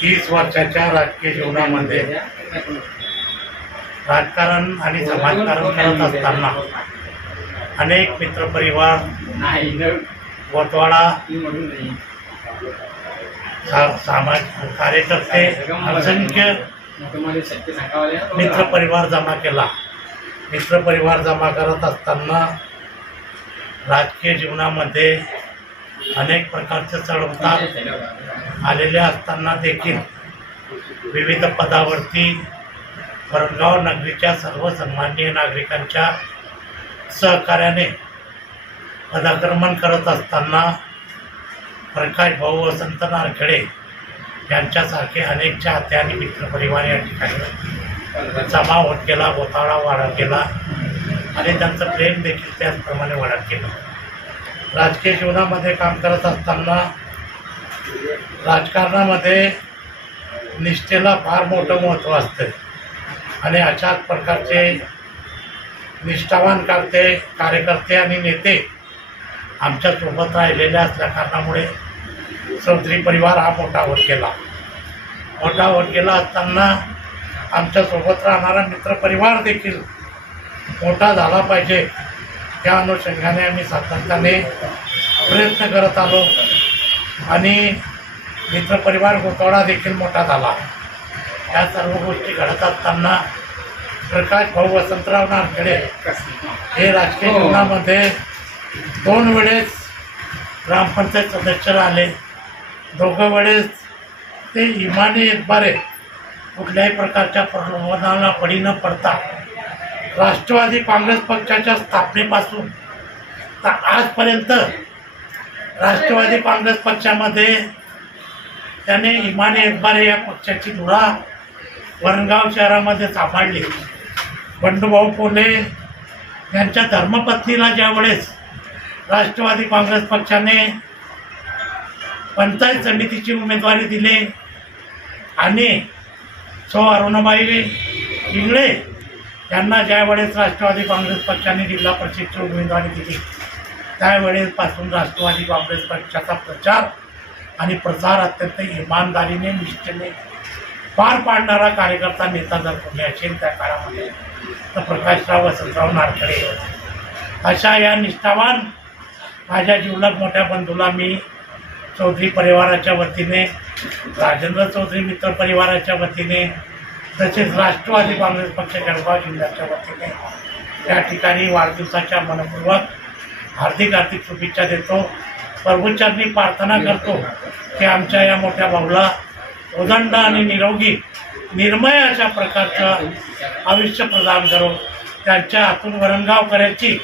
तीस वर्षाच्या राजकीय जीवनामध्ये राजकारण आणि समाजकारण करत असताना अनेक मित्रपरिवार वतवाडा सा- समाज कार्यकर्ते असंख्य मित्रपरिवार जमा केला. मित्रपरिवार जमा करत असताना राजकीय जीवनामध्ये अनेक प्रकारचे चढवतात आलेले असताना देखील विविध पदावरती वरणगाव नगरीच्या सर्व सन्माननीय नागरिकांच्या सहकार्याने पदाक्रमण करत असताना प्रकाश भाऊ वसंत नारखेडे यांच्यासारखे अनेक चाहते आणि मित्रपरिवार या ठिकाणी जमा होत गेला गोतावळा वाढत गेला आणि त्यांचं प्रेम देखील त्याचप्रमाणे वाढत गेलं. राजकीय जीवनामध्ये काम करत असताना राजकारणामध्ये निष्ठेला फार मोठं महत्त्व असतं. आणि अशाच प्रकारचे निष्ठावान करते कार्यकर्ते आणि नेते आमच्यासोबत राहिलेले असल्या कारणामुळे चौधरी परिवार हा मोठा होत गेला. मोठा होत गेला असताना आमच्यासोबत राहणारा मित्रपरिवार देखील मोठा झाला पाहिजे. त्या अनुषंगाने आम्ही सातत्याने प्रयत्न करत आलो. आणि मित्रपरिवार गोतवडा देखील मोठा झाला. या सर्व गोष्टी घडत असताना प्रकाश भाऊ वसंतराव नारखेडे हे राजकीय जीवनामध्ये दोन वेळेस ग्रामपंचायत सदस्य राहिले. दोघं वेळेस ते इमानी एकबारे कुठल्याही प्रकारच्या प्रलोभनाला बळी न पडता राष्ट्रवादी काँग्रेस पक्षाच्या स्थापनेपासून. तर आजपर्यंत राष्ट्रवादी काँग्रेस पक्षामध्ये त्याने इमाने एकबारे या पक्षाची धुरा वरणगाव शहरामध्ये सांभाळली बंडूभाऊ पोले यांच्या धर्मपत्नीला ज्यावेळेस राष्ट्रवादी काँग्रेस पक्षाने पंचायत समितीची उमेदवारी दिली आणि सो अरुणाबाई इंगळे त्यांना ज्यावेळेस राष्ट्रवादी काँग्रेस पक्षाने जिल्हा परिषदची उमेदवारी दिली त्यावेळेसपासून राष्ट्रवादी काँग्रेस पक्षाचा प्रचार आणि प्रसार अत्यंत इमानदारीने निष्ठेने पार पाडणारा कार्यकर्ता नेता जर कोणी असेल त्या काळामध्ये तर प्रकाशराव वसंतराव नारखेडे. अशा या निष्ठावान माझ्या जीवनात मोठ्या बंधूला मी चौधरी परिवाराच्या वतीने राजेंद्र चौधरी मित्र परिवाराच्या वतीने तसेच राष्ट्रवादी काँग्रेस पक्ष जळगाव जिल्ह्याच्या वतीने त्या ठिकाणी वाढदिवसाच्या मनपूर्वक हार्दिक हार्दिक शुभेच्छा देतो. प्रभूच्यांनी प्रार्थना करतो की आमच्या या मोठ्या भाऊला उदंड आणि निरोगी निर्मय अशा प्रकारचं आयुष्य प्रदान करो त्यांच्या हातून करायची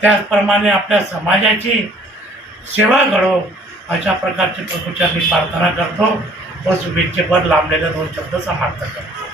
त्याचप्रमाणे आपल्या समाजाची सेवा घडो अशा प्रकारची प्रभूच्यांनी प्रार्थना करतो व शुभेच्छेवर लांबलेले दोन शब्द समाप्त करतो.